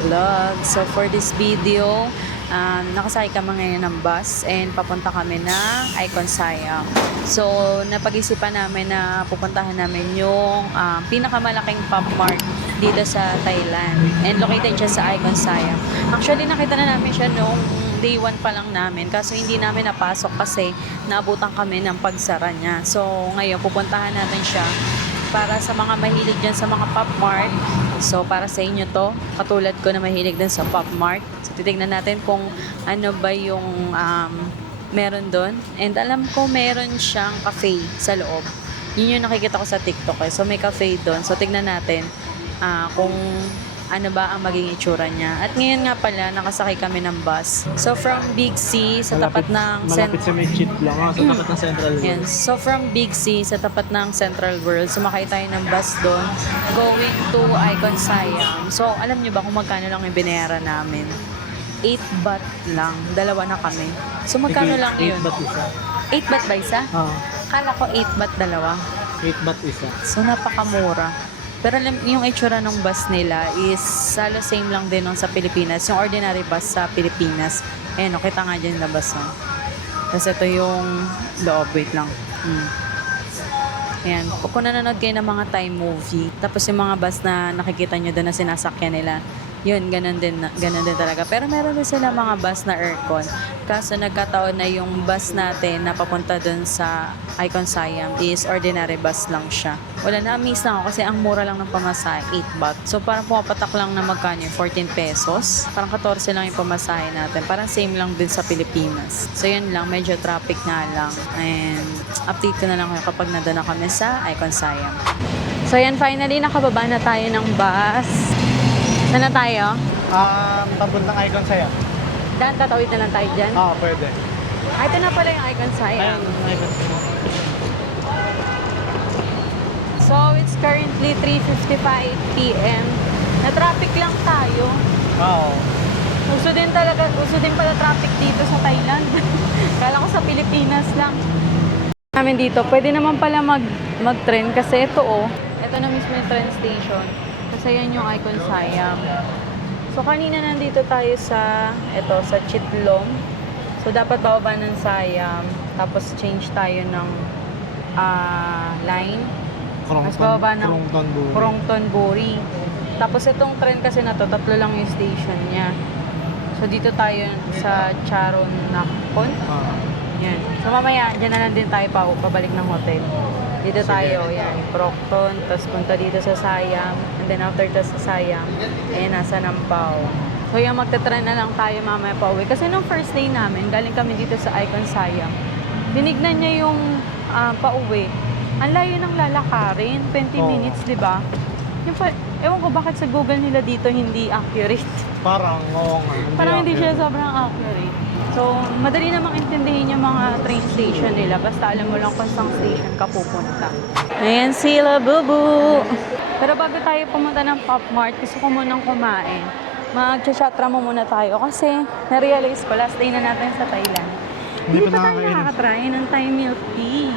Vlog. So for this video, nakasakay kami ngayon ng bus and papunta kami ng Icon Siam. So napag-isipan namin na pupuntahan namin yung pinakamalaking pop mart dito sa Thailand and located siya sa Icon Siam. Actually nakita na namin siya nung day 1 pa lang namin kaso hindi namin napasok kasi naabutan kami ng pagsara niya. So ngayon pupuntahan natin siya para sa mga mahilig dyan sa mga Pop Mart. So, para sa inyo to, katulad ko na mahilig din sa Pop Mart. So, titignan natin kung ano ba yung meron doon. And alam ko, meron siyang cafe sa loob. Yun yung nakikita ko sa TikTok. So, may cafe doon. So, tignan natin kung ano ba ang maging itsura niya. At ngayon nga pala, nakasakay kami ng bus. So, from Big C, sa tapat ng... Malapit sa may cheap lang, sa tapat ng Central World. Yan. So, from Big C, sa tapat ng Central World, sumakay tayo ng bus doon, going to Icon Siam. So, alam niyo ba kung magkano lang yung binayaran namin? 8 baht lang. Dalawa na kami. So, magkano lang yun? 8 baht isa. 8 baht ba isa? Oo. Kala ko 8 baht dalawa. 8 baht isa. So, napakamura. Pero yung itsura ng bus nila is halos same lang din nung sa Pilipinas. Yung ordinary bus sa Pilipinas. Ayan, kita nga dyan labas. Tapos ito yung loob. Wait lang. Ayan. Kung nanonood kayo ng mga Thai movie, tapos yung mga bus na nakikita nyo doon na sinasakyan nila, yun, ganun din talaga. Pero meron din sila mga bus na aircon. Kaso nagkataon na yung bus natin na papunta doon sa Icon Siam is ordinary bus lang siya. Wala na-amaze lang ako kasi ang mura lang ng pamasahe, 8 baht. So parang pumapatak lang na magkano yung 14 pesos. Parang 14 lang yung pamasahe natin. Parang same lang din sa Pilipinas. So yun lang, medyo traffic nga lang. And update ko na lang kayo kapag nandun na kami sa Icon Siam. So yan, finally nakababa na tayo ng bus. Saan na tayo? Papuntang Icon Siam. Dan, tatawid na lang tayo dyan? Oo, pwede. Ito na pala yung Icon Siam. Ayun, Icon Siam. So, it's currently 3:55 p.m. Na-traffic lang tayo. Oo. Uso din pala traffic dito sa Thailand. Kala ko sa Pilipinas lang. Namin dito, pwede naman pala mag-train kasi ito ito na mismo yung train station. Kasi yan yung Icon Siam. So, kanina nandito tayo sa Chitlom. So, dapat bababa ng Siam. Tapos, change tayo ng line. Mas bababa ng Krongton-Buri. Tapos, itong train kasi na to, 3 lang yung station niya. So, dito tayo sa Charonakpon. Yan. So, mamaya, dyan na lang din tayo pabalik ng hotel. Dito tayo, yan, Procton, tapos punta dito sa Siam, and then after sa Siam, ayan, nasa Nampao. So, yung magta-try na lang tayo mamaya pa uwi. Kasi nung first day namin, galing kami dito sa Icon Siam, binignan niya yung pauwi. Ang layo ng lalakarin, 20 minutes, di ba? Ewan ko bakit sa Google nila dito hindi accurate. Parang, oo nga. Parang hindi siya sobrang accurate. So, madali namang intindihin yung mga train station nila. Basta alam mo lang kung saan station ka pupunta. Ayan sila, bubu! Pero bago tayo pumunta ng Pop Mart, gusto ko munang kumain. Mag-chachatra mo muna tayo kasi na-realize ko, last day na natin sa Thailand. Hindi pa tayo nakakatry ng Thai milk tea.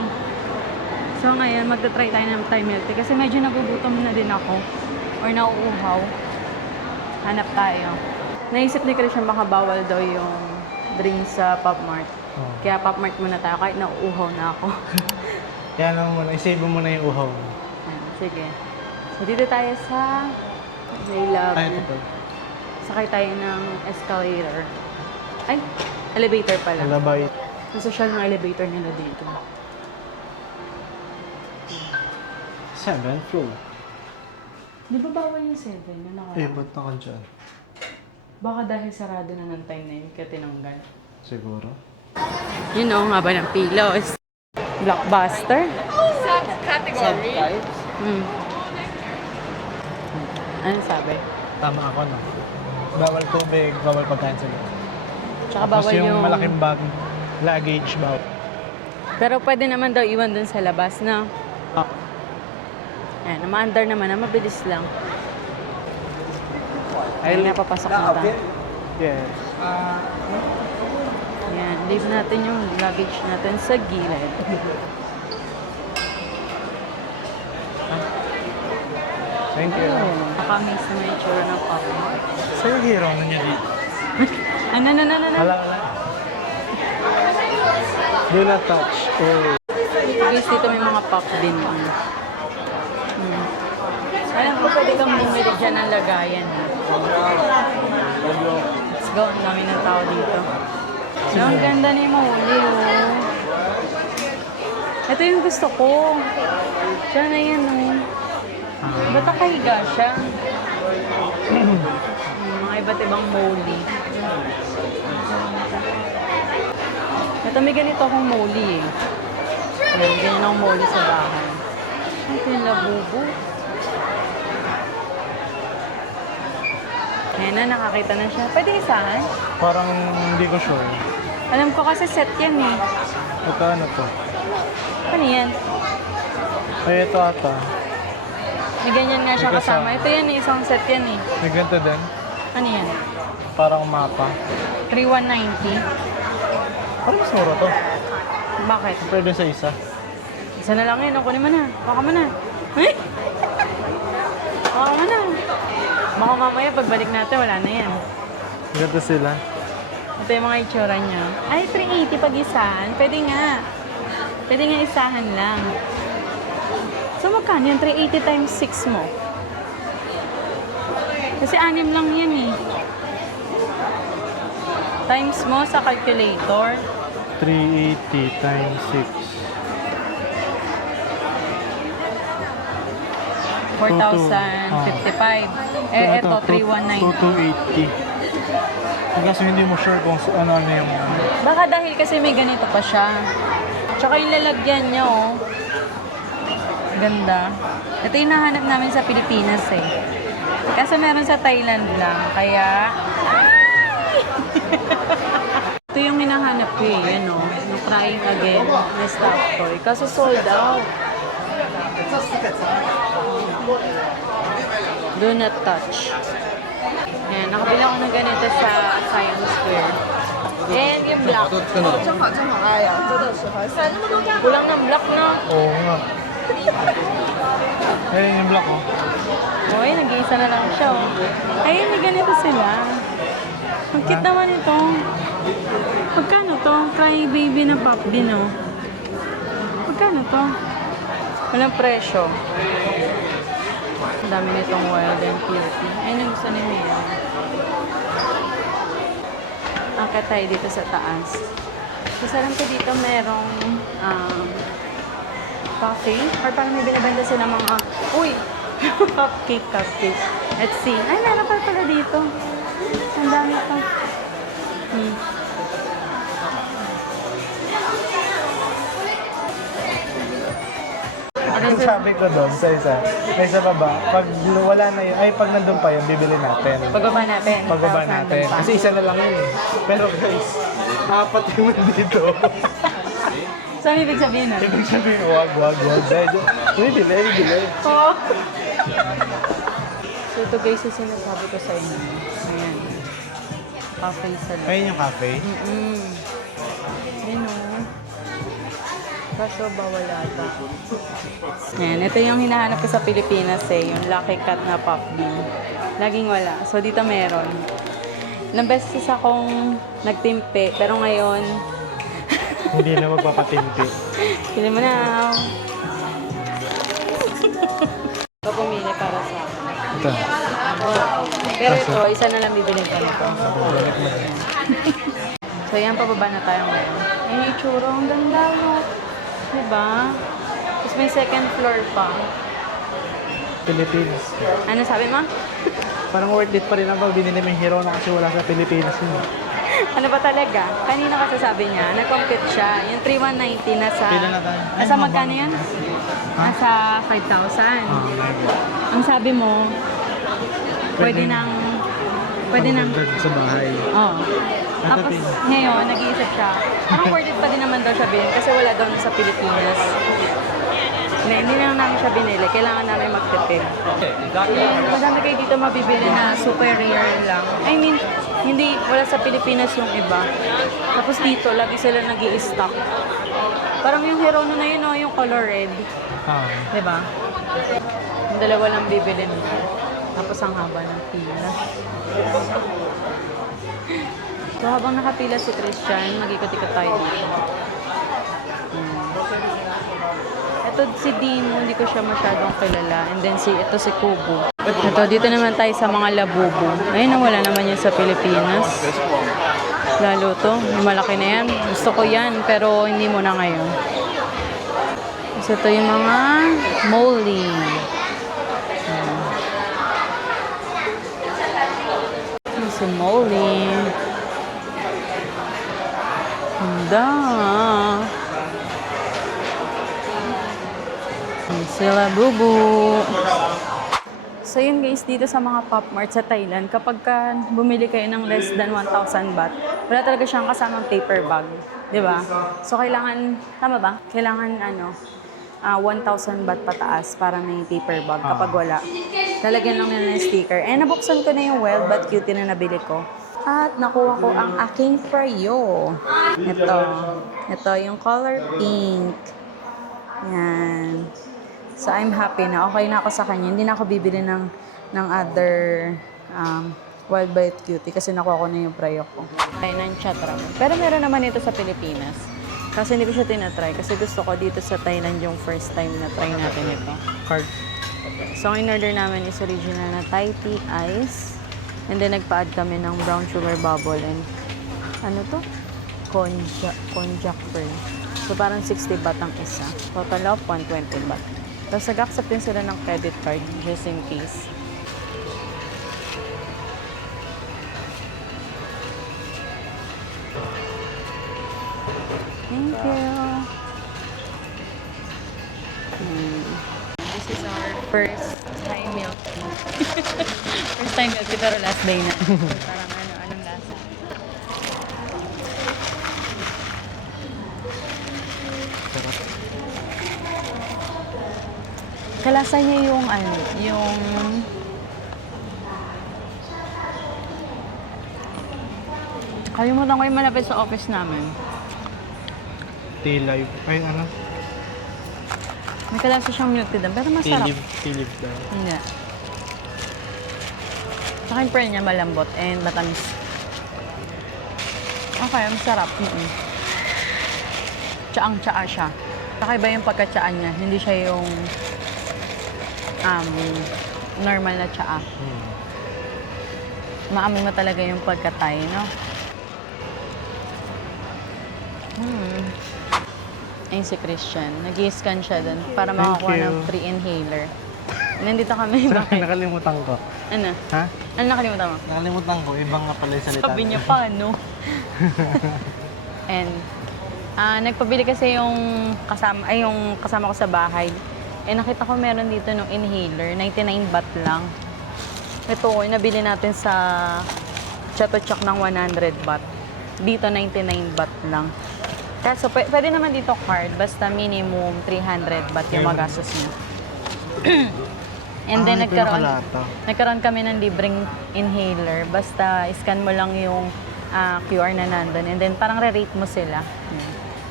So, ngayon, magta-try tayo ng Thai milk tea kasi medyo nagugutom na din ako or nauuhaw. Hanap tayo. Naisip ni Christian baka bawal daw yung drinks sa Pop Mart. Kaya Pop Mart muna tayo kahit nauuhaw na ako. Kaya naman muna, isave mo muna yung uhaw. Sige. So dito tayo sa Maylab. Ay, ito po. Sakay tayo ng escalator. Ay, elevator pala. Alabay. Ang social ng elevator nila dito. 7th floor. Di ba bawal yung 7 na nakaraan? Ba't na ka dyan? Baka dahil sarado na ng time na yun kaya tinanggal. Siguro. Yun o, nga ba ng pillows? Blockbuster? Category? Ano sabi? Tama ako, no? Bawal tubig, bawal pagkain sa loob. Tsaka Tapos bawal yung malaking bag, luggage, bawal. Pero pwede naman daw iwan dun sa labas na. Ayan, ma-under naman na mabilis lang. Ay, napapasok na tayo. Yes. Ayan, leave natin yung luggage natin sa gilid. Thank you. Baka miss na may itsura ng pop. Sa'yo hero na niya dito. Ano? Wala. Do not touch. Oh. Guys, dito may mga pop din. Alam ko, pwede kang bumili dyan ng lagayan. Let's go, ang dami ng tao dito. So, ang ganda ni Molly, oh. Ito yung gusto ko. Diyan na yan, oh. Ba't nakahiga siya? Mga iba't ibang Molly. Ito, may ganito akong Molly, eh. Ayan, ganyan akong Molly sa bahay. Ito yung labubo. Ayan na, nakakita na siya. Pwede isahan? Parang hindi ko sure. Alam ko kasi set yan eh. Ito ano to? Ano yan? Ay, ito ata. May ganyan nga siya May kasama. kasama. Ito yan eh, isang set yan eh. May ganito din. Ano yan? Parang mapa. 3,190. Parang mas mura to. Bakit? Pwede sa isa. Isa na lang yun. Kunin mo na. Baka mo na. Eh? Baka mo na. Baka mamaya pagbalik natin, wala na yan. Ganito sila. Ito yung mga itsura niya. Ay, 380 pag isahan. Pwede nga. Pwede nga isahan lang. So, magkano yan? 380 times 6 mo. Kasi 6 lang yan eh. Times mo sa calculator. 380 times 4,055. Eh, ito, 3,190. 280. Kasi hindi mo sure kung ano yung... Baka dahil kasi may ganito pa siya. Tsaka yung lalagyan niya, oh. Ganda. Ito yung nahanap namin sa Pilipinas, eh. Kasi meron sa Thailand lang. Kaya... Ito yung hinahanap ko, eh. Yan, oh. Yung Crying Again na stuffed toy. Kaso sold out. Do not touch. Ayan, nakabili ako ng ganito sa Science Square. And yung black. 正好正好，哎呀，真的是还塞那么多干嘛？ Kulang ng black na. Oo nga. Ayun yung block, oh. Uy, nag-iisa na lang siya. Oh. Ayun, may ganito sila. Ang cute naman ito. Magkano to? Cry baby na pop din, oh. Magkano to? Walang presyo. Ang dami nitong wild and cutie. Ayun yung gusto ni Mia. Angkat tayo dito sa taas. Kasi alam ko dito merong coffee. Or parang may binibenta sila mga... Uy! cupcake. Let's see. Ay, meron pa pala dito. Ang dami pa. Ang sabi ko doon sa isa, may sa baba, pag wala na yun, ay pag nandun pa yun, bibili natin. Pagbaba natin. Pagbaba Tapos natin. nandun pa. Kasi isa na lang yun eh. Pero guys, apat yung dito. So, ano ibig sabihin nun? Ibig sabihin, wag. Medyo, bibili. Oo. So, ito guys, yung sinasabi ko sa inyo. Ayan. Coffee sa loob. Ayun yung cafe. Ayan o. Kaso bawal ata. Ayan, ito yung hinahanap ko sa Pilipinas eh. Yung Lucky Cat na pop bean. Laging wala. So, dito meron. Ilang beses akong nagtimpi. Pero ngayon, Hindi na magpapatimpi. pili mo na. Ito pumili para sa akin. Ito. Pero ito, isa na lang bibili ko nito. So, yan, pababa na tayo ngayon. Ay, yung itsura, ang ganda, no? Diba? Tapos may second floor pa. Philippines. Ano sabi mo? Parang worth it pa rin ang pag binili mo yung hero na kasi wala sa Pilipinas yun. Ano ba talaga? Kanina kasi sabi niya, nag-compute siya. Yung 3,190 nasa... Pila na tayo? Ay, Nasa mababa. magkano yan? Nasa 5,000. Ang sabi mo, pwede nang... Sa bahay. Oh. Tapos ngayon, nag-iisip siya, parang worth it pa din naman daw siya bilhin kasi wala daw sa Pilipinas. Hindi na lang namin siya binili. Kailangan namin magtipid. Madami kayo dito mabibili na super rare lang. I mean, hindi, wala sa Pilipinas yung iba. Tapos dito, lagi sila nag-i-stock. Parang yung Hirono na yun, oh, yung color red. Ah. Diba? Yung dalawa lang bibili nito. Tapos ang haba ng pila. So habang nakapila si Christian, mag-ikot-ikot tayo dito. Ito si Dimo, hindi ko siya masyadong kilala. And then ito si Kubo. Ito, dito naman tayo sa mga labubo. Ayun, wala naman yun sa Pilipinas. Lalo to, yung malaki na yan. Gusto ko yan, pero hindi mo na ngayon. So ito yung mga moldy. Si Molly. Ganda. Sila bubu. So yun guys, dito sa mga Pop Mart sa Thailand, kapag ka bumili kayo ng less than 1,000 baht, wala talaga siyang kasamang paper bag. Di ba? So kailangan, tama ba? Kailangan 1,000 baht pataas para may paper bag. Kapag wala, lalagyan lang nila ng sticker. And nabuksan ko na yung Wild but Cutie na nabili ko. At nakuha ko ang aking prayo. Ito. Ito yung color pink. Yan. So I'm happy na. Okay na ako sa kanya. Hindi na ako bibili ng other Wild Bite Cutie kasi nakuha ko na yung prayo ko. Ay, ng chat ramen. Pero meron naman ito sa Pilipinas. Kasi hindi ko siya tinatry kasi gusto ko dito sa Thailand yung first time na try natin ito. Card. So, ang in-order namin is original na Thai tea ice. And then, nagpa-add kami ng brown sugar bubble and ano to? Konjac pearl. So, parang 60 baht ang isa. Total of 120 baht. Tapos, nag-accept din sila ng credit card just in case. Thank you. This is our first Thai milk tea. First time milk tea pero last day na. Parang anong lasa? Kalasa niya yung kalimutan ko yung malapit sa office namin. Tea live. Ay, ano? May kalasa siyang milk tea doon, pero masarap. Tea leaf daw. Hindi. Saka yung pearl niya malambot and matamis. Okay, masarap. Tsaang-tsaa siya. Saka iba yung pagkatsaan niya. Hindi siya yung normal na tsaa. Maamoy mo talaga yung pagkatay, no? Ayun si Christian. Nag-i-scan siya doon para makakuha ng free inhaler. Nandito kami. Bakit? Nakalimutan ko. Ano? Ha? Ano nakalimutan mo? Nakalimutan ko. Ibang nga pala yung salita. Sabi niya pa, no? And, nagpabili kasi yung kasama ko sa bahay. Eh, nakita ko meron dito ng inhaler. 99 baht lang. Ito, nabili natin sa Chatuchak ng 100 baht. Dito, 99 baht lang. So, pwede naman dito card. Basta minimum 300 baht yung magastos niya. And then, nagkaroon kami ng libreng inhaler. Basta, scan mo lang yung QR na nandun. And then, parang re-rate mo sila.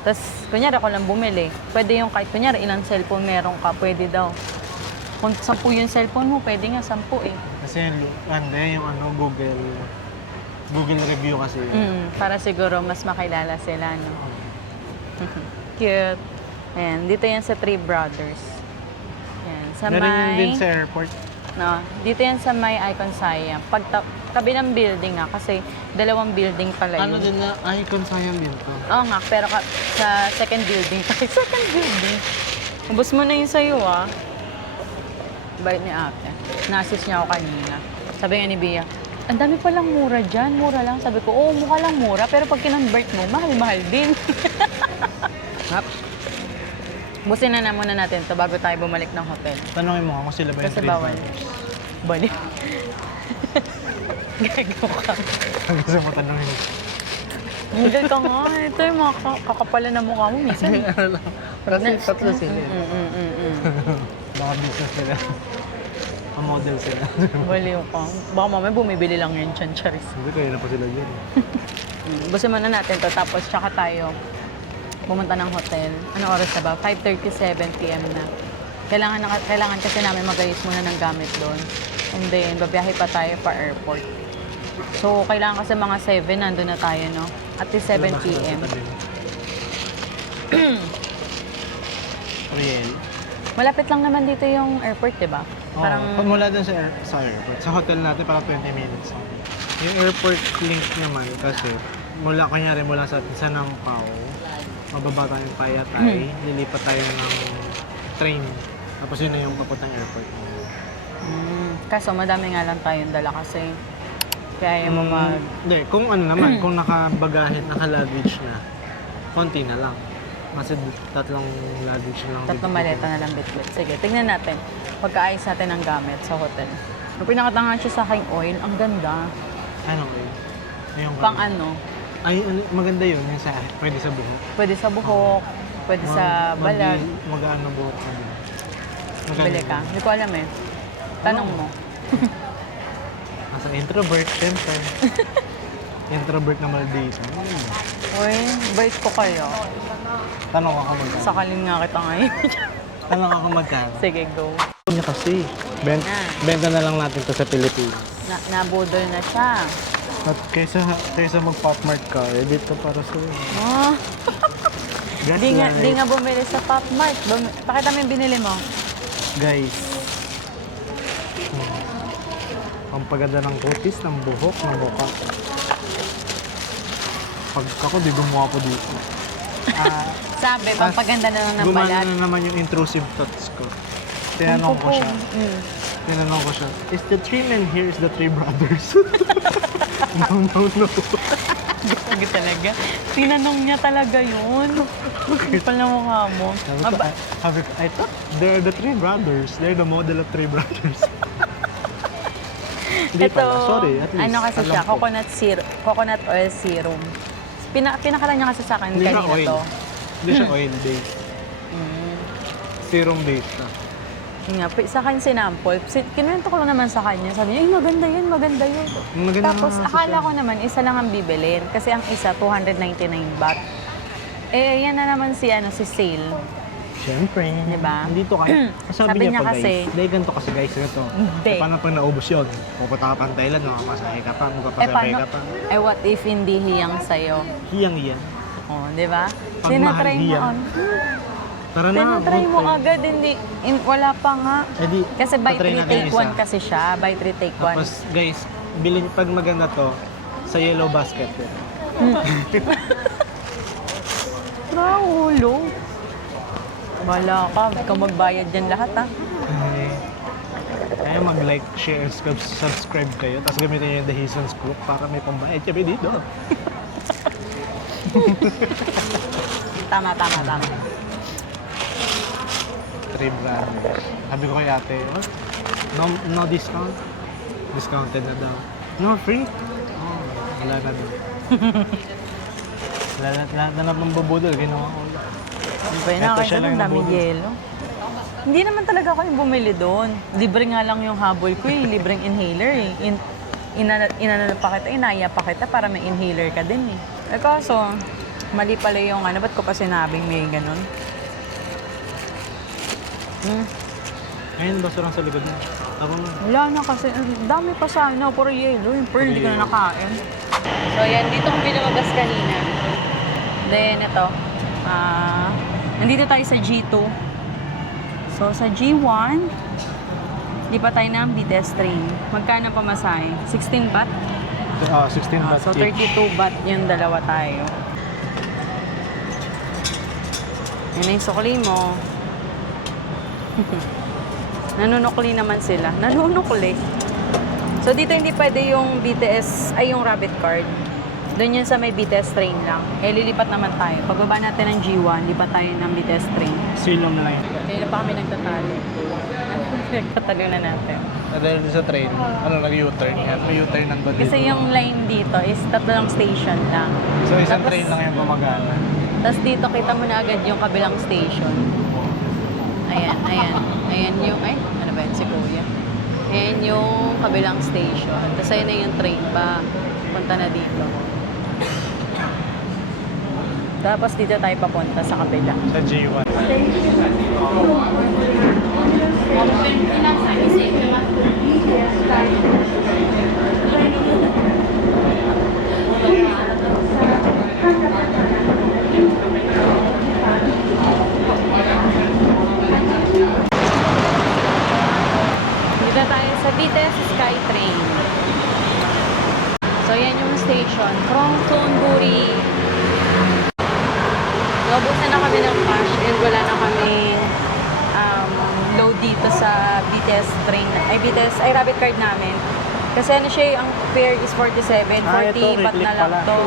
Tapos, kunyari ako lang bumili. Pwede yung kahit kunyari ilang cellphone meron ka, pwede daw. Kung 10 yung cellphone mo, pwede nga 10 eh. Kasi yung Google review kasi. Para siguro mas makilala sila, no? Cute. Ayan, dito yan sa Three Brothers. Ayan, sa Meron yun may... din sa airport. No, dito yan sa may Icon Siam. Kabilang building nga, kasi dalawang building pala yun. Ano din na Icon Siam din to? Oo nga, pero sa second building. Second building. Ubus mo na yun sa'yo, ah. Bait ni ate. Nasis niya ako kanina. Sabi nga ni Bia, ang dami palang mura dyan. Mura lang. Sabi ko, oo, mukha lang mura. Pero pag kinonvert mo, mahal-mahal din. Hap. Busin na muna natin to bago tayo bumalik ng hotel. Tanongin mo kung sila ba yung Kasi bawal. Balik. Gagaw ka. Ang gusto mo tanongin. Hindi ka nga. Ito yung mga kakapalan na mukha mo. Minsan. Kasi tatlo sila. Baka business nila. Model sila. Baliw ka. Baka mamaya bumibili lang yun dyan, Charis. Hindi, kaya na pa sila dyan. Busin muna natin to tapos tsaka tayo pumunta ng hotel. Anong oras na ba? 5:37 p.m. na. Kailangan kasi namin magayos muna ng gamit doon. And then, babiyahe pa tayo pa airport. So, kailangan kasi mga 7, nandun na tayo, no? At least 7 p.m. Riel. Malapit lang naman dito yung airport, di ba? Parang pag mula dun sa airport, sa hotel natin para 20 minutes. Yung airport link naman kasi kunyari mula sa Sanang Pao, mababa tayong Payatay, lilipat tayo ng train. Tapos yun na yung papuntang airport. Kaso madami nga lang tayong dala kasi kaya mo mag... Hindi, kung ano naman, kung nakabagahe, naka-luggage na, konti na lang. Kasi tatlong luggage na lang. Tatlong maleta na lang bitbit. Sige, tignan natin. Pagkaayos natin ng gamit sa hotel. Yung pinakatangan siya sa aking oil, ang ganda. Ano yun? Ayun Pang ano, Ay, maganda yun. Yung sa, pwede sa buhok. pwede sa buhok, pwede sa balag. Mag-ano buhok na din. Bili ka. Hindi ko alam eh. Tanong mo. Nasa introvert, syempre. Introvert na Maldita. Uy, bait ko kayo. Tanong ako magkano. Sakalin nga kita ngayon. Tanong ako magkano. Sige, go. Niya kasi. Benta na lang natin to sa Pilipinas. Nabudol na siya. At kaysa mag-Pop Mart ka, dito para sa Oh. Di nga bumili sa Pop Mart. Pakita mo yung binili mo. Guys. Ang paganda ng kutis, ng buhok, ng mukha. Pag ako, di gumawa ko dito. Sabi, pampaganda na lang ng Gumana balat. na naman yung intrusive thoughts ko. Tinanong ko siya. Tinanong ko siya, is the three men here is the three brothers? No. Gagi talaga. Tinanong niya talaga yun. Kapal na mukha mo. Sabi ko, I thought they're the three brothers. They're the model of three brothers. Hindi Ito, pala. Sorry, at least. ano kasi alam siya, ko. coconut oil serum. Pinakala niya kasi sa akin Hindi siya kanina oil. to. Hindi siya oil-based. Serum-based na. Yun nga, sa akin sinample. Kinuwento ko lang naman sa kanya. Sabi niya, maganda yun, maganda yun. Maganda Tapos nga kasi akala siya. ko naman, isa lang ang bibilin. Kasi ang isa, 299 baht. Eh, yan na naman si sale. Siyempre. Diba? Hindi to kaya. Sabi niya pa, kasi- guys. Hindi, ganito kasi guys. Ganito. Hindi. Paano pag naubos yun? Pupunta ka pang Thailand, makakasahe ka pa, magpapasabay ka pa. What if hindi hiyang sa'yo? Hiyang-hiyan. Oh, di ba? Pag Tinatry mahal mo. hiyang. Tara na. Tinatry mo agad, hindi. Wala pa nga. Eh di, Kasi buy tatry 3 natin take isa. 1 kasi siya. Buy 3 take 1. Tapos guys, bilhin pag maganda to, sa yellow basket yun. Naulo. Wala ka. Ikaw magbayad dyan lahat, ha? Kaya mag-like, share, subscribe kayo. Tapos gamitin nyo yung The Hisons Group para may pambayad kami dito. Tama. Three brands. Sabi ko kay ate, oh, no discount. Discounted na daw. No, free. Oh, wala na daw. Lahat na lang mambubudol, ginawa ko. Ano ba yun? Eto, Nakakita siya lang ng daming nabudol. yelo. Hindi naman talaga ako yung bumili doon. Libre nga lang yung habol ko eh. Libreng inhaler eh. Inano pa kita, inaya pa kita para may inhaler ka din eh. Eh kaso, mali pala yung ba't ko pa sinabing may ganun? Ayun, basurang sa likod mo. Ako mo. Wala na kasi, ang dami pa sana, puro yelo. Yung pearl, hindi ko na nakain. So yan, dito kong binabas kanina. Then ito, nandito tayo sa G2. So sa G1, di pa tayo ng BTS train. Magkano pamasahe? 16 baht? 16 baht So each. 32 baht yung dalawa tayo. Yan na yung sukli mo. Nanunukli naman sila. Nanunukli. So dito hindi pwede yung BTS, ay yung rabbit card. Doon yun sa may BTS train lang. Eh lilipat naman tayo. Pagbaba natin ng G1, lipat tayo ng BTS train. Silom lang yun. Kaya pa kami nagtatalo. Nagtatalo na natin. Dahil sa train, nag-U-turn yan. May U-turn ng dito. Kasi yung line dito is tatlong station lang. So isang Tapos- train lang yung gumagana. Tapos dito kita mo na agad yung kabilang station. Ayan. Ayan yung, ano ba yun, si Kuya. Ayan yung kabilang station. Tapos ayun na yung train pa. Punta na dito. Tapos dito tayo papunta sa kabila. Sa G1. Dito tayo sa BTS Skytrain. So, yan yung station. Krongsunburi. Naubusan na kami ng cash and wala na kami load dito sa BTS train. Ay, rabbit card namin. Kasi ano siya, ang fare is 47. 40 baht na lang to.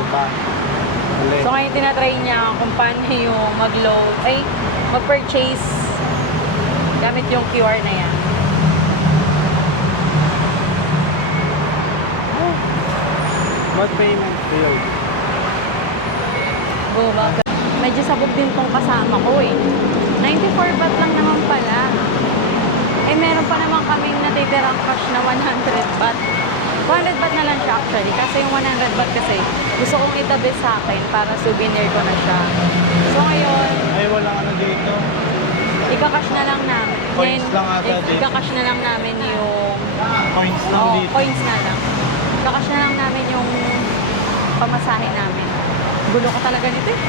So, ngayon tinatry niya kung paano yung mag-load, mag-purchase gamit yung QR na yan. What payment field? Oh, bakit? Medyo sabog din tong kasama ko eh. 94 baht lang naman pala. Eh, meron pa naman kaming natitirang cash na 100 baht. 200 baht na lang siya actually. Kasi yung 100 baht kasi gusto kong itabi sa akin para souvenir ko na siya. So ngayon, Ay, wala ano dito. ika-cash na lang namin. Coins lang ata dito. Ika-cash na lang namin yung... Coins lang Oo, dito. coins na lang. Ika-cash na lang namin yung pamasahe namin. Gulo ko talaga nito eh.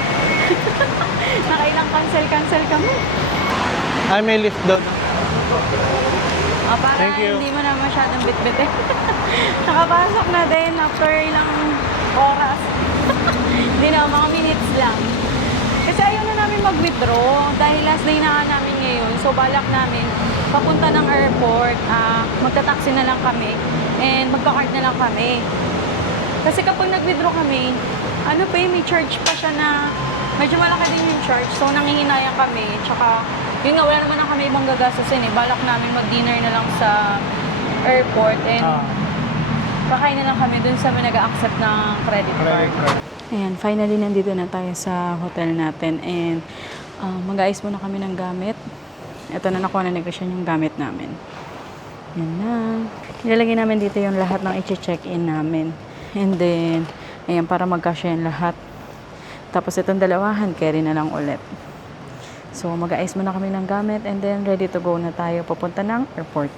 Nakailang cancel kami. Ay, may lift doon. Para Thank you. hindi mo na masyadong bit-bit eh. Nakapasok na din after ilang oras. Hindi na, mga minutes lang. Kasi ayaw na namin mag-withdraw dahil last day na nga namin ngayon. So balak namin papunta ng airport, magta-taxi na lang kami and magka-card na lang kami. Kasi kapag nag-withdraw kami, ano pa may charge pa siya na medyo malaki din yung charge. So nangihinayang kami. Tsaka yun nga, wala naman na kami ibang gagastusin eh. Balak namin mag-dinner na lang sa airport and kakain na lang kami dun sa may nag-accept ng credit card. Ayan, finally nandito na tayo sa hotel natin and mag-aayos muna kami ng gamit. Ito na, nakuha na ni Christian yung gamit namin. Yan na. Ilalagay namin dito yung lahat ng i-check-in namin. And then, ayan, para magkasya yung lahat. Tapos itong dalawahan, carry na lang ulit. So, mag-aayos muna kami ng gamit and then ready to go na tayo papunta ng airport.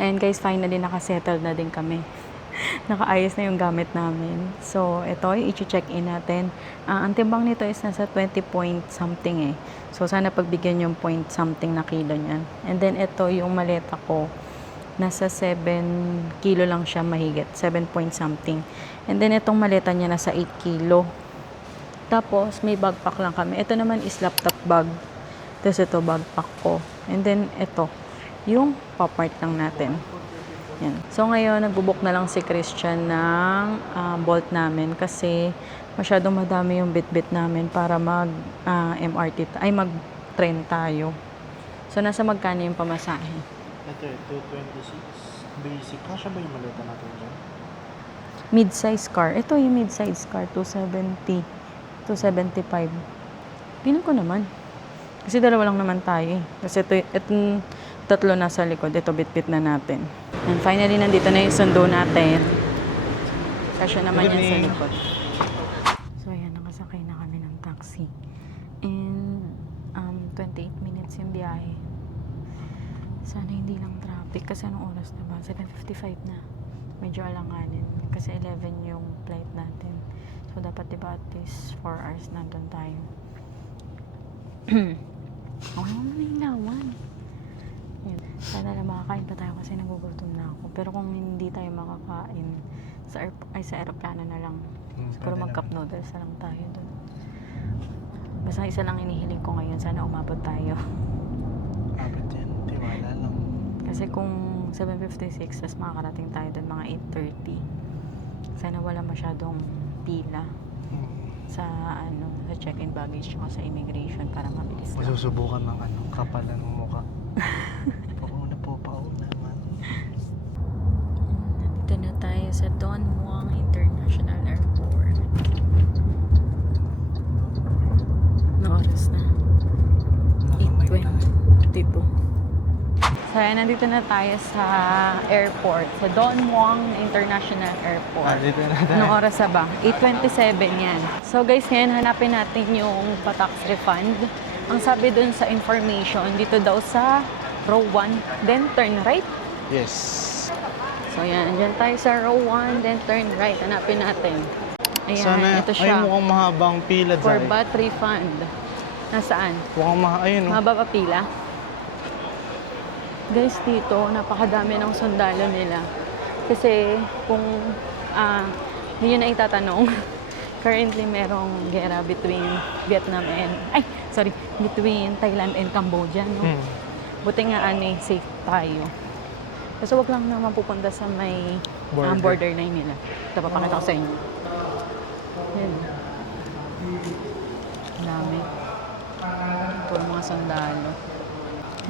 And guys, finally nakasettle na din kami. Nakaayos na yung gamit namin. So, ito, i-check-in natin. Ang timbang nito is nasa 20 point something eh. So, sana pagbigyan yung point something na kilo niyan. And then, ito, yung maleta ko, nasa 7 kilo lang siya mahigit. 7 point something. And then, itong maleta niya nasa 8 kilo. Tapos, may backpack lang kami. Ito naman is laptop bag. Tapos, ito, backpack ko. And then, ito, yung pop-mart lang natin. Yan. So, ngayon, nagbubook na lang si Christian ng Bolt namin kasi masyadong madami yung bit-bit namin para mag-MRT, mag-train tayo. So, nasa magkano yung pamasahe? Ito, 226. Basic. Kasya ba yung maleta natin dyan? Mid-size car. Ito yung mid-size car, 270. 275. Tingnan ko naman. Kasi dalawa lang naman tayo eh. Kasi itong tatlo nasa likod. Ito, bit-bit na natin. And finally, nandito na yung sundo natin. Kasya naman yan sa likod. So, ayan, nakasakay na kami ng taxi. And, 28 minutes yung biyahe. Sana hindi lang traffic. Kasi anong oras na ba? 7:55 na. Medyo alanganin. Kasi 11 yung flight natin. So, dapat diba at least 4 hours nandun tayo. Okay mo na ilawan. Yun. Sana lang makakain pa tayo kasi nagugutom na ako. Pero kung hindi tayo makakain, sa aeroplano na lang. Siguro mag-cup noodles na lang tayo dun. Basta isa lang inihiling ko ngayon. Sana umabot tayo. Abot yan. Tiwala lang. Kasi kung 7:56, tas makakarating tayo dun mga 8:30. Sana wala masyadong pila sa sa check-in baggage at sa immigration para mabilis lang. Masusubukan ng kapalan ng mukha. Pauna po, pauna man. Nandito na tayo sa Don Muang International Airport. Na oras na? 8:22. So, ayan, nandito na tayo sa airport, sa Don Muang International Airport. Dito na tayo. Anong oras na ba? 8:27 yan. So guys, ngayon hanapin natin yung pa-tax refund. Ang sabi dun sa information, dito daw sa row 1, then turn right. Yes. So yan, andyan tayo sa row 1, then turn right. Hanapin natin. Ayan, Sana, ito ay siya. mukhang mahabang pila, For Zay. bat refund. Nasaan? Mukhang ayun, oh. Mahaba pa pila? Guys, dito, napakadami ng sundalo nila. Kasi, kung hindi nyo na itatanong, currently merong gera between Vietnam and, between Thailand and Cambodia, no? Buti nga, safe tayo. Kasi wag lang naman pupunta sa may borderline nila. Ito, papakita ko sa inyo. Yan. Dami. Ito ang mga sundalo.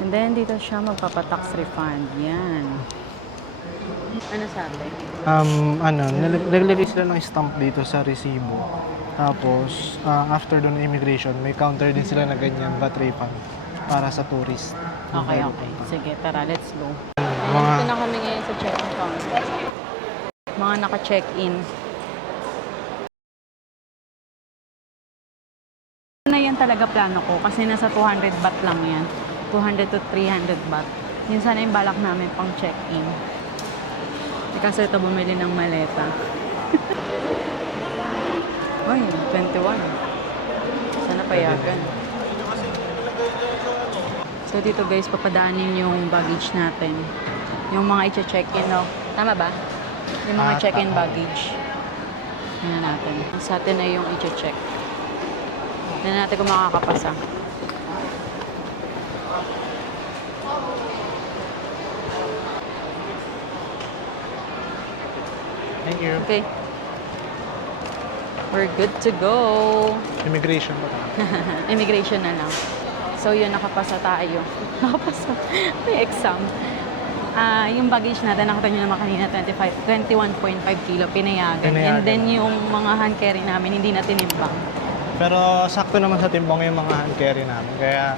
And then, dito siya magpapatax refund. Yan. Ano sabi? Naglagay sila ng stamp dito sa resibo. Tapos, after doon ng immigration, may counter din sila na ganyan, VAT refund para sa tourist. Okay, okay. Sige, tara, let's go. Mga- Dito na kami ngayon sa check-in counter. Mga naka-check-in. Na yan talaga plano ko kasi nasa 200 baht lang yan. 200 to 300 baht. Yun sana yung balak namin pang check-in. Kasi ito bumili ng maleta. Uy, 21. Sana payagan. So dito guys, papadaanin yung baggage natin. Yung mga i-check-in, no? Tama ba? Yung mga check-in tama. baggage. Yan natin. Sa atin na yung i-check. Tignan natin kung makakapasa. Thank you. Okay. We're good to go. Immigration ba? Immigration na lang. So yun, nakapasa tayo. Nakapasa. May exam. Yung baggage natin, nakita nyo naman kanina, 21.5 kilo, pinayagan. And then yung mga hand carry namin, hindi na tinimbang. Pero sakto naman sa timbang yung mga hand carry namin. Kaya,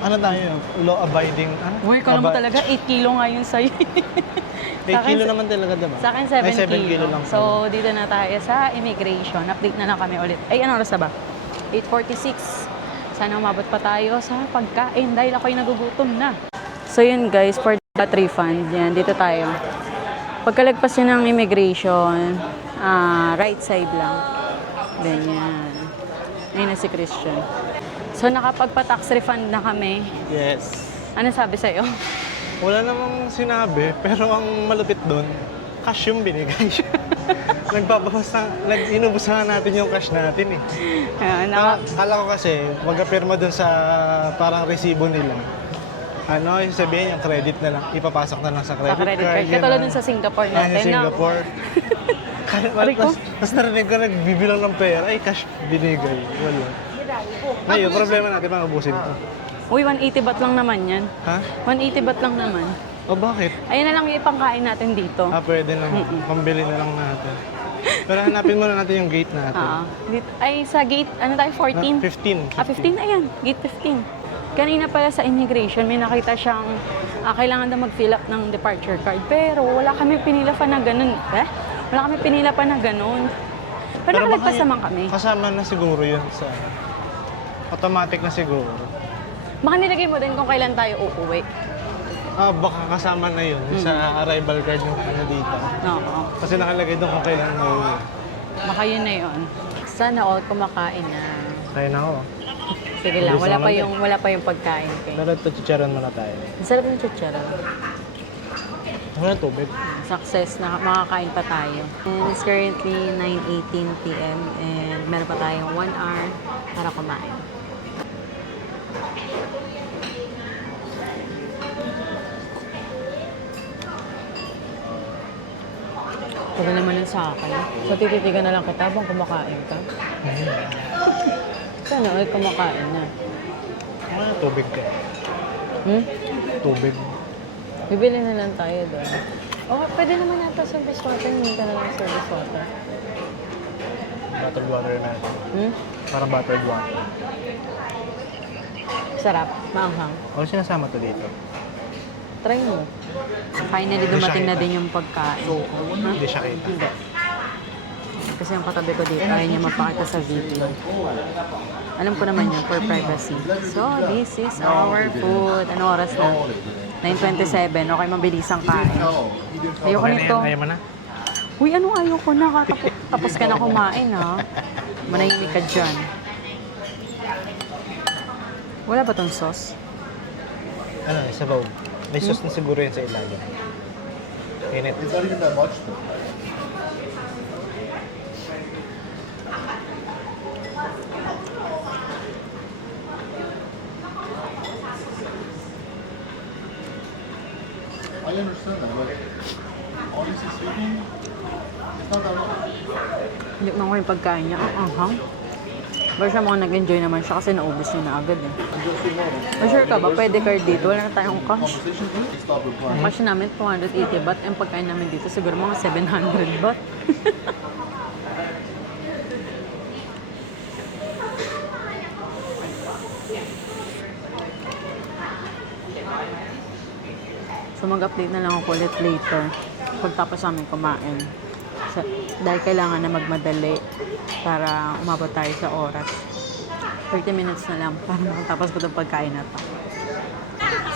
ano tayo, law-abiding, Uy, kala mo talaga, 8 kilo nga yun sa'yo. 8 kilo naman talaga, diba? Sa akin, 7 kilo. lang. So, dito na tayo sa immigration. Update na lang kami ulit. Ay, ano oras na ba? 8:46. Sana umabot pa tayo sa pagkain dahil ako'y nagugutom na. So, yun guys, for that refund, yan, dito tayo. Pagkalagpas nyo ng immigration, right side lang. Ganyan. Ayun na si Christian. So, nakapagpa-tax refund na kami. Yes. Ano sabi sa'yo? Wala namang sinabi, pero ang malupit doon, cash yung binigay. Nagbabawas na, inubos na natin yung cash natin eh. Kala ko kasi, mag-apirma doon sa parang resibo nila. Yung sabihin, yung credit na lang, ipapasok na lang sa credit, credit card. card. Katulad dun sa Singapore natin. Sa Singapore. Tapos narinig ko nagbibilang ng pera, ay cash binigay. Wala. Ngayon, problema natin, ubusin ko. Uy, 180 baht lang naman yan. Ha? 180 baht lang naman. O bakit? Ayun na lang yung ipangkain natin dito. Pwede naman. Pambili na lang natin. Pero hanapin muna natin yung gate natin. Ay, sa gate, ano tayo, 14? 15. 15, ayan. Gate 15. Kanina pala sa immigration, may nakita siyang kailangan daw mag-fill up ng departure card. Pero wala kami pinila pa na ganun. Wala kami pinila pa na ganun. Pero nakalagpas naman kami. Kasama na siguro yun sa... Automatic na siguro. Baka nilagay mo din kung kailan tayo uuwi. Baka kasama na yun sa arrival card yung dito. Oo. Kasi nakalagay doon kung kailan mo uwi. Baka yun na yun. Sana all kumakain na. Kaya na ako. Sige lang, wala pa yung pagkain. Okay? Pero ito, chicharon muna tayo. Ang sarap ng chicharon. Ano yung tubig? Success na makakain pa tayo. And it's currently 9:18 p.m. and meron pa tayong 1 hour para kumain. Huwag naman yun sa akin. So, tititigan na lang kita habang kumakain ka. Sana ay kumakain na. Ano yung tubig ka? Tubig. Bibili na lang tayo doon. Okay, pwede naman nata service water. Hindi ka na lang service water. Bottled water natin. Parang bottled water. Sarap. Maanghang. O sinasama to dito? Try mo. Finally, dumating na din yung pagkain. Hindi siya kita. Hindi. Kasi yung katabi ko dito, ayaw niya mapakita sa video. Alam ko naman yun, for privacy. So, this is our food. Anong oras na? 9:27. Okay, mabilisang kain. Ayoko Okay na nito. yan, ayaw mo na? Uy, anong ayoko na? Tapos ka na kumain, ha? Manahimik ka dyan. Wala ba tong sauce? Ano, sabaw. May sauce na siguro yun sa ilalim. Init. It's not even that much though. I understand that, but honestly speaking, it's not that much. Hindi ko yung pagkain niya. Ang anghang. Pero siya mga nag-enjoy naman siya kasi naubos niya na agad eh. Mas sure ka ba? Pwede card dito. Wala na tayong cash. Conversation, please stop replying. Ang cash namin 280 baht. Ang pagkain namin dito siguro mga 700 baht. So mag-update na lang ako ulit later pagtapos namin kumain. Dahil kailangan na magmadali para umabot tayo sa oras. 30 minutes na lang para makatapos ko itong pagkain na to.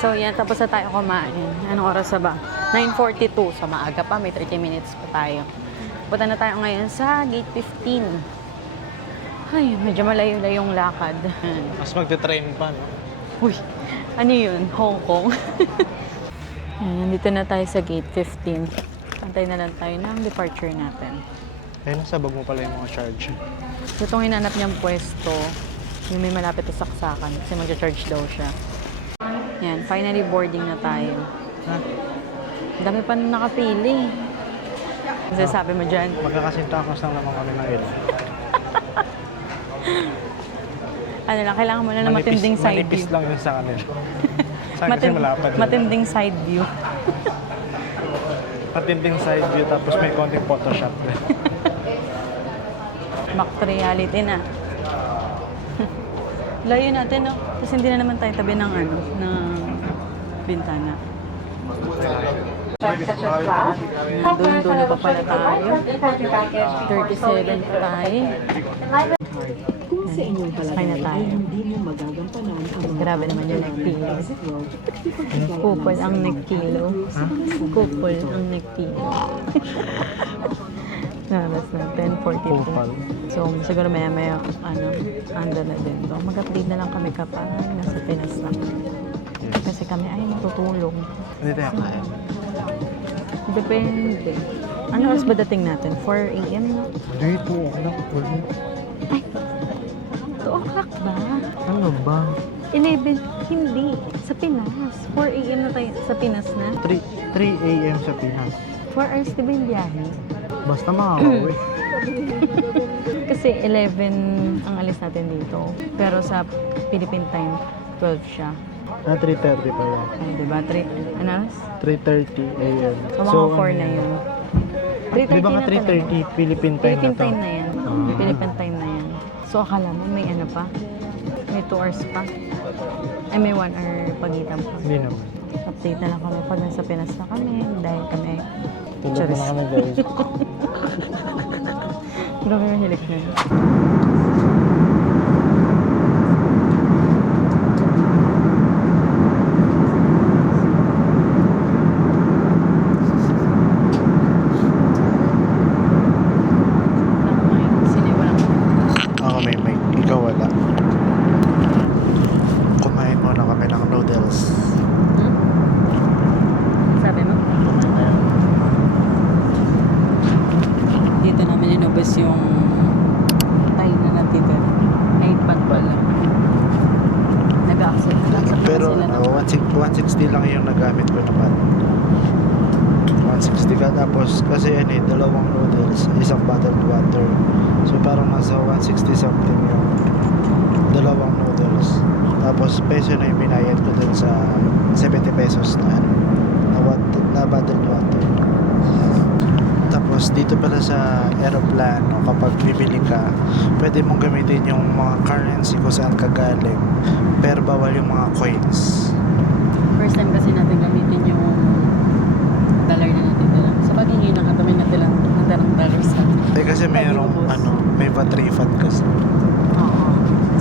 So yan, tapos na tayo kumain. Anong oras na ba? 9:42. So maaga pa, may 30 minutes pa tayo. Punta na tayo ngayon sa gate 15. Ay, medyo malayo-layo yung lakad. Mas magte-train pa, no? Uy, ano yun? Hong Kong. Ayan, nandito na tayo sa gate 15. Pantay na lang tayo ng departure natin. Ayun, sabag mo pala yung mga charge. So, itong hinanap niyang pwesto, yung may malapit sa saksakan kasi mag-charge daw siya. Yan, finally boarding na tayo. Ha? Ang dami pa nakapili. Kasi sabi mo dyan, Magkakasintakos lang naman kami ng ilan. ano lang, kailangan mo na ng matinding side manipis view. lang yun sa kanila. Sa akin kasi malapad. Matinding side view. Matinding side view tapos may konting Photoshop din. Back to reality na. Layo natin, no? Kasi hindi na naman tayo tabi ng ano, ng bintana. Doon pa pala tayo. 37 pa tayo. Sakay na tayo. Grabe naman yung neck pillow. Kupol ang neck pillow. Kupol ang neck pillow. Naras na, 10:42. Kupal. So, siguro maya-maya, anda na din to. Mag-update na lang kami kapag nasa Pinas na. Kasi kami ay matutulog. Hindi tayo kain. Depende. Ano oras ba dating natin? 4 a.m. no? Dito, anak ko. 2 o'clock ba? Ano ba? 11, hindi. Sa Pinas. 4 a.m. na tayo sa Pinas na. 3 a.m. sa Pinas. 4 hours di ba yung biyahe? Basta makakauwi. Kasi 11 ang alis natin dito. Pero sa Philippine time, 12 siya. 3:30 pa lang. Ay, di ba? 3, ano oras? 3:30 a.m. So, mga 4 na yun. 3:30 Di ba nga na talaga. 3:30 Philippine time Philippine na to? time na yan. Philippine time na yan. So, akala mo may ano pa? May 2 hours pa? Ay, may 1 hour pagitan pa. Hindi naman. Update na lang kami pag nasa Pinas na kami dahil kami Tulog mo na kami guys. grabe yung hilik na yun. Ako may mic, ikaw wala. Kumain muna kami ng noodles. Sabi mo? Dito namin inubos yung tayo na natitira. 8 baht pala. Nag-accept na lang sa Pero sila ng 160 lang yung nagamit ko naman. 160 ka tapos kasi yan eh, dalawang noodles, isang bottled water. So parang nasa 160 something yung dalawang noodles. Tapos peso na yung binayad ko dun sa 70 pesos na ano, na bottled water. Tapos dito pala sa aeroplano kapag bibili ka, pwede mong gamitin yung mga currency kung saan ka galing. Pero bawal yung mga coins. first time kasi natin gamitin yung dollar na natin dala. Sa paghingi na kami natin ng dollar sa atin. Teka kasi mayroong ubos. may VAT refund kasi. Oo.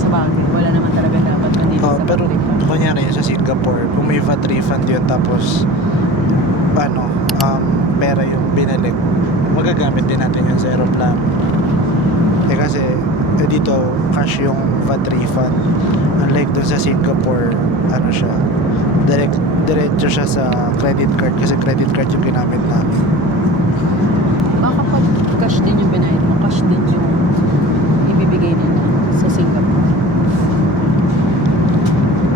Sa bagay, wala naman talaga dapat kundi sa Pero patrika. kunyari yun sa Singapore, kung may VAT refund yun tapos pera yung binalik, magagamit din natin yun sa aeroplano. Kasi dito cash yung VAT refund. Unlike dun sa Singapore, siya, diretso siya sa credit card kasi credit card yung ginamit namin. Baka pag cash din yung binayad mo, cash din yung ibibigay nila sa Singapore.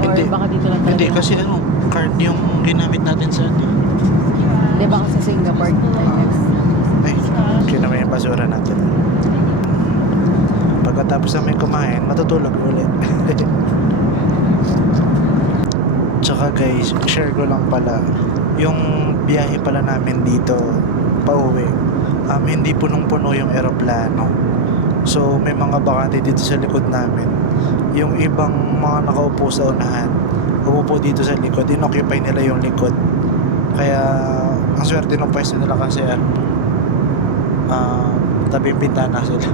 Or Hindi. baka dito lang talaga. Hindi, kasi card yung ginamit natin sa Hindi, baka sa Singapore. Ay, kinamay yung basura natin. Pagkatapos namin kumain, matutulog ulit. Tsaka guys, share ko lang pala, yung biyahe pala namin dito, pauwi, hindi punong-puno yung eroplano. So, may mga bakante dito sa likod namin. Yung ibang mga nakaupo sa unahan, umupo dito sa likod, inoccupy nila yung likod. Kaya, ang swerte ng pwesto nila kasi tabing bintana sila.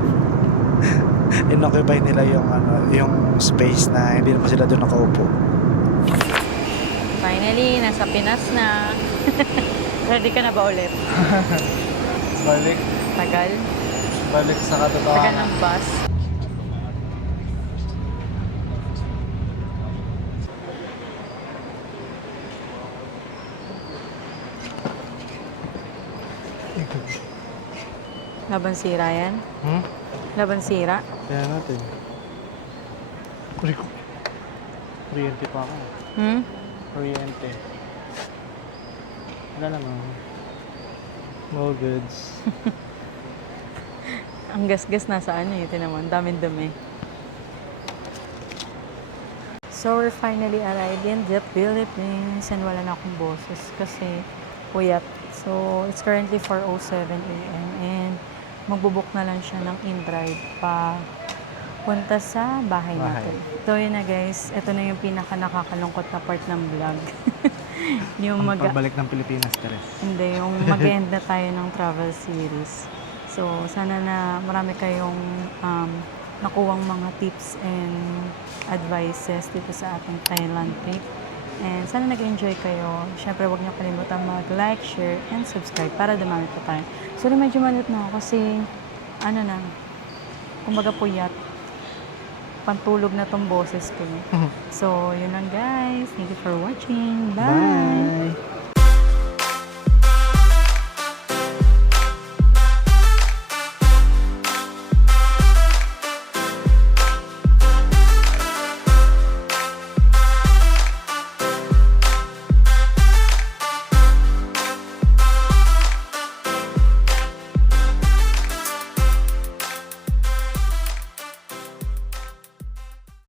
Inoccupy nila yung space na hindi naman sila doon nakaupo. Finally, nasa Pinas na. Ready ka na ba ulit? Balik Tagal? sa Tagal ng bus. Laban sira yan? Laban sira? Kaya natin. Kuryente pa ako. Kuryente. Wala naman. All goods. Ang gasgas nasa ito naman. Daming dumi. So, we're finally arrived in the Philippines and wala na akong boses kasi puyat. So, it's currently 4:07 a.m. and magbubuk na lang siya ng in-drive pa punta sa bahay natin. So, yun na guys. Ito na yung pinaka nakakalungkot na part ng vlog. Yung Pabalik ng Pilipinas, Teres. Hindi, yung mag-end na tayo ng travel series. So, sana na marami kayong nakuwang mga tips and advices dito sa ating Thailand trip. And sana nag-enjoy kayo. Siyempre, huwag niyo kalimutan mag-like, share, and subscribe para dumami pa tayo. Sorry, medyo manot na ako kasi, kumbaga puyat. Pantulog na tong boses ko. So, yun lang guys. Thank you for watching. Bye! Bye!